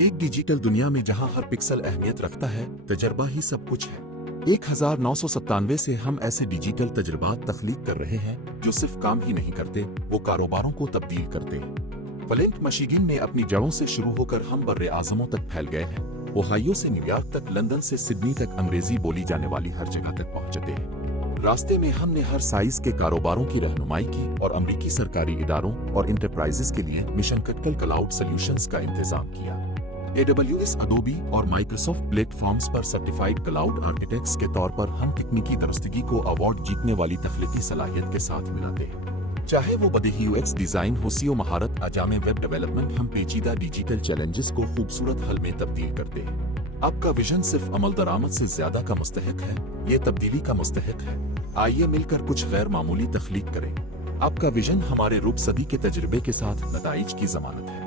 एक डिजिटल दुनिया में जहाँ हर पिक्सल अहमियत रखता है, तजर्बा ही सब कुछ है। एक हज़ार नौ सौ सत्तानवे से हम ऐसे डिजिटल तजर्बात तख्लीक कर रहे हैं, जो सिर्फ़ काम ही नहीं करते, वो कारोबारों को तब्दील करते हैं। वलेंट मशीगिन में अपनी जड़ों से शुरू होकर हम बर्रे आजमों तक फैल गए हैं। ओहायो से न्यूयॉर्क तक, लंदन से सिडनी तक अंग्रेज़ी बोली जाने वाली हर जगह तक पहुँचते हैं। रास्ते में हमने हर साइज़ के कारोबारों की रहनुमाई की और अमरीकी सरकारी इदारों और इंटरप्राइजेस के लिए मिशन क्रिटिकल क्लाउड सॉल्यूशंस का इंतज़ाम किया। AWS अडोबी और माइक्रोसॉफ्ट प्लेटफॉर्म्स पर सर्टिफाइड क्लाउड आर्किटेक्ट्स के तौर पर हम तकनीकी दरस्तगी को अवार्ड जीतने वाली तख्लीकी सलाहियत के साथ मिलाते हैं। चाहे वो बदेही यूएक्स डिज़ाइन हो सीओ महारत, अजामे वेब डेवलपमेंट हम पेचीदा डिजिटल चैलेंजेस को खूबसूरत हल में तब्दील करते हैं। आपका विजन सिर्फ़ अमल दरामद से ज़्यादा का मुस्तक है, ये तब्दीली का मुस्तक है। आइए मिलकर कुछ गैर मामूली तख्लीक करें। आपका विजन हमारे रूप सदी के तजर्बे के साथ नतज की जमानत है।